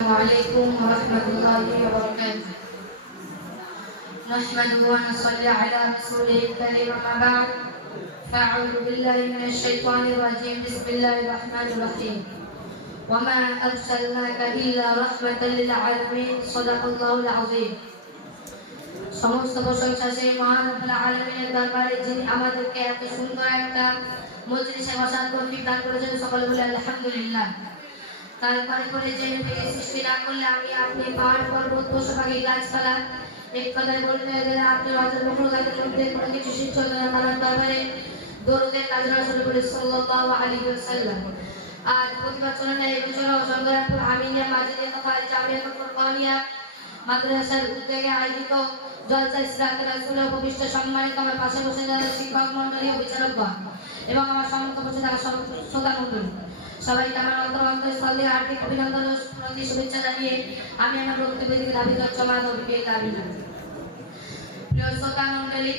السلام عليكم ورحمة الله وبركاته. نحمده ونصلي على رسوله الكريم أما بعد فأعوذ بالله من الشيطان الرجيم بسم الله الرحمن الرحيم وما أرسلناك إلا رحمة للعالمين صدق الله العظيم. সমস্ত প্রশংসা সেই মহান রব্বুল আলামিনের দরবারে যিনি আমাদেরকে এত সুন্দর একটা মজলিসে বসার তৌফিক দান করেছেন। সকলে বলে আলহামদুলিল্লাহ। তারপরে করে যে সৃষ্টি না করলে আমি আপনি পাহাড় পর্বত পশু পাখি গাছপালা এক কথায় বলতে গেলে আপনি রাজার মখলুকাতের মধ্যে কোনো কিছু সৃষ্টি হতো না। তার দরবারে দরুদের নাযিল শুরু করে সাল্লাল্লাহু আলাইহি ওয়াসাল্লাম। আজ প্রতিবাদ চলে না এই বছর সংগ্রামপুর আমিনিয়া মাজিদিয়া তথা জামিয়া কুরআনিয়া মাদ্রাসার উদ্যোগে আয়োজিত জলসা ইসলাতে রাসূলের উপবিষ্ট সম্মানিত আমার পাশে বসে যারা শিক্ষক মণ্ডলী ও বিচারকগণ এবং আমার সম্মুখে বসে থাকা শ্রোতা মণ্ডলী সবাইকে আমার অন্তরস্থল থেকে হার্দিক অভিনন্দন ও প্রীতি শুভেচ্ছা জানিয়ে আমি আমার বক্তব্য দিকে দাবিত জমাত ও বিবেক দাবি করি। প্রিয় শ্রোতা মণ্ডলী,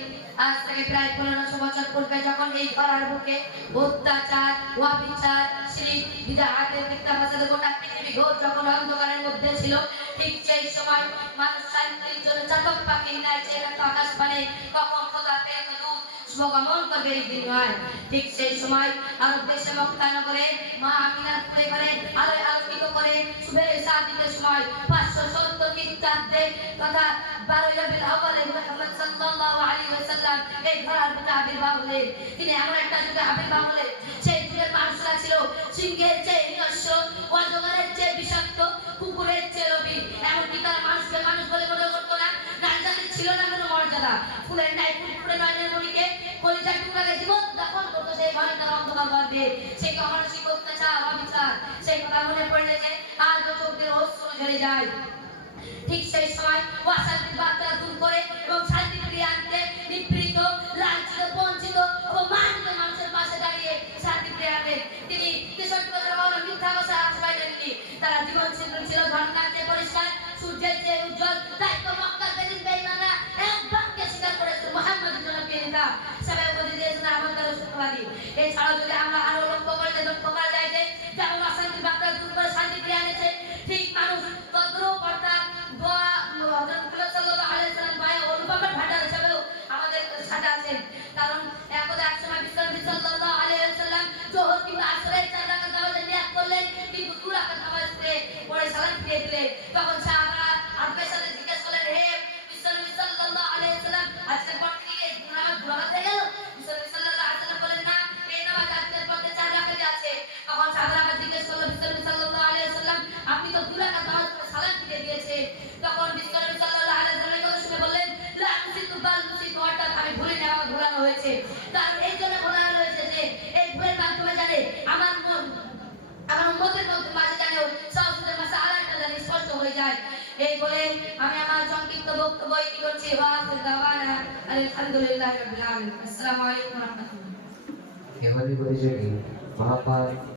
আজ থেকে প্রায় 1500 বছর পূর্বে যখন এই ধরার বুকে অত্যাচার অবিচার শিরক বিদআতের মিথ্যা ফাসাদে গোটা পৃথিবী ঘোর যখন অন্ধকারের মধ্যে ছিল, ঠিক সেই সময় মানুষ শান্তির জন্য চাতক পাখির ন্যায় চেয়ে আকাশ পানে কখন খোদা প্রেরিত দূত শুভগমন করবে এই দিন নয়। ঠিক সেই সময় আরব দেশে মক্কা নগরে মা আমিনার কোলে করে আলোয় আলোকিত করে শুভে সাদিকের সময় 570 খ্রিস্টাব্দে তথা 12 রবিউল আউয়ালে মুহাম্মদ সাল্লাল্লাহু আলাইহি ওয়াসাল্লাম এই ধরার বুকে আবির্ভাব হলেন। তিনি এমন একটা যুগে আবির্ভাব হলেন সেই যুগের মানুষরা ছিল সিংহের চেয়ে হিংস্র, অজগরের চেয়ে বিষাক্ত, কুকুরের চেয়ে লোভী। এমনকি তারা মানুষকে মানুষ বলে মনে করতো না। নারীদের ছিল না কোনো মর্যাদা। ফুলের ন্যায় ফুটফুটে নয়নের মণিকে কলিজার টুকরাকে জীবন দাফন করতো সেই ঘরে তার অন্ধকার গর্ভে। সেই অমানসিক অত্যাচার অবিচার সেই কথা মনে পড়লে যে আজও চোখ দিয়ে অশ্রু ঝরে যায়। ঠিক সেই সময় অশান্তির বার্তা দূর করে এবং শান্তি ফিরিয়ে আনতে নিপীড়িত, লাঞ্ছিত, বঞ্চিত ও মানিত মানুষের পাশে দাঁড়িয়ে শান্তি ফিরিয়ে আনলেন তিনি। 63 বছর বয়সে মিথ্যা কথা আশ্রয় নেননি। তারা জীবন ছিল ঝর্ণার চেয়ে পরিষ্কার, সূর্যের চেয়ে উজ্জ্বল। তাই তো মক্কার বেঈমানরা এক বাক্যে স্বীকার করেছে মুহাম্মদের জন্য প্রেরিতা সবাই উপদেশ দিয়েছেন আমাদের সত্যবাদী। এছাড়াও যদি আমরা আরো লক্ষ্য করা যায় যে যেমন অশান্তির বার্তা দূর করে শান্তি ফিরিয়ে আনেছে, ঠিক মানুষ তদ্রূপ অর্থাৎ দোয়া হযরত মুহাম্মদ সাল্লাল্লাহু আলাইহি ওয়াসাল্লাম দয়া ও অনুকম্পার ভান্ডার হিসেবেও আমাদের সাথে আছেন। কারণ একদা একসময় বিশ্বনবী সাল্লাল্লাহু আলাইহি ওয়াসাল্লাম জোহর কিংবা আসরের 4 রাকাত নামাজের নিয়াত করলেন, কিন্তু 2 রাকাত নামাজ পড়ে সালাম ফিরিয়ে দিলেন। তখন সাহাবারা আব্বাস সাথে জিজ্ঞেস করলেন, হে বিশ্বনবী সাল্লাল্লাহু আলাইহি ওয়াসাল্লাম, আজকের পর থেকে এই নামাজ 2 রাকাত হয়ে গেল? বিশ্বনবী সাল্লাল্লাহু আলাইহি ওয়াসাল্লাম বলেন, না, এই নামাজ আজকের পর থেকে 4 রাকাতই আছে। তখন সাহাবারা জিজ্ঞেস করলেন, বিশ্বনবী সাল্লাল্লাহু আলাইহি ওয়াসাল্লাম, আপনি তো 2 রাকাত নামাজ পড়ে সালাম ফিরিয়ে দিয়েছেন। তখন বিশ্বনবী সাল্লাল্লাহু আলাইহি ওয়াসাল্লাম কথা শুনে বললেন, লা তুসিতু বাল তুসিতু, অর্থাৎ আমি ভুলে না, আমার ভুলানো হয়েছে। তার এই জন্য ভুলানো হয়েছে যে এই ভুলের মাধ্যমে জানে আমার উম্মতের মাঝে জানেও সাহাবাদের মাসালাটা জানে স্পষ্ট হয়ে যায়। এই বলে আমি আমার সংক্ষিপ্ত বক্তব্য এটি করছি। ওয়া আখির দাওয়ানা আলহামদুলিল্লাহি রাব্বিল আলামিন। আসসালামু আলাইকুম ওয়া রাহমাতুল্লাহ। এবারে পরিচয় মোহাম্মদ